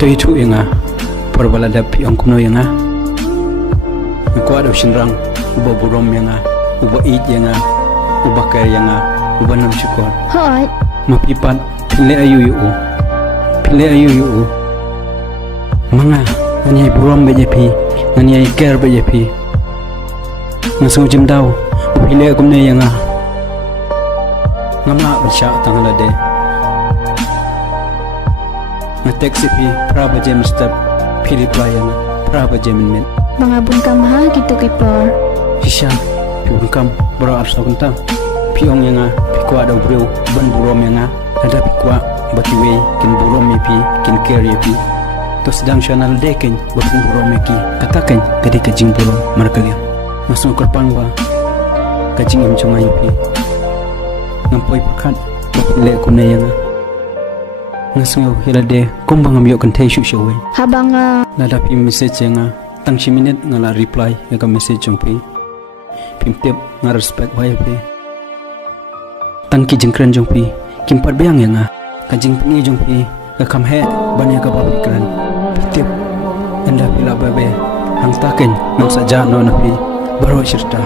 to itu inga perbalada pi ang kuno inga ko ado shinrang uba burom inga uba id inga uba kar inga uba nam shikor Hoy, mapipat pile ayu yu mga ngani burom bejepi ngani kar bejepi ngasung jimdaw pile kumne inga ngama bisha tangalade ngetek sipi praba jem step pili playang praba jemin men mga bungkam ha gitu kipor. hisha piungkam bro arsa kunta piong yanga pikwa da bro ban burom yanga ada pikwa batiwe kin burom pi kin carry pi to sedang channel deken bapun burom ki katakan kadi kajing burom markalia masuk kerpang ba kajing em chungai pi ngampoi perkat le kunna yanga ngasngo hilade kumbang amyo kan thai shu showe Habang nadapi message nga tang minute ngala reply ka message jongpi pimtep nga respect bai pe tang ki jingkran jongpi kimpat beang nga kajing pingi jongpi ka kam he banya ka ba pikran pimtep anda pila babe hang taken nang saja no na pi baro shirta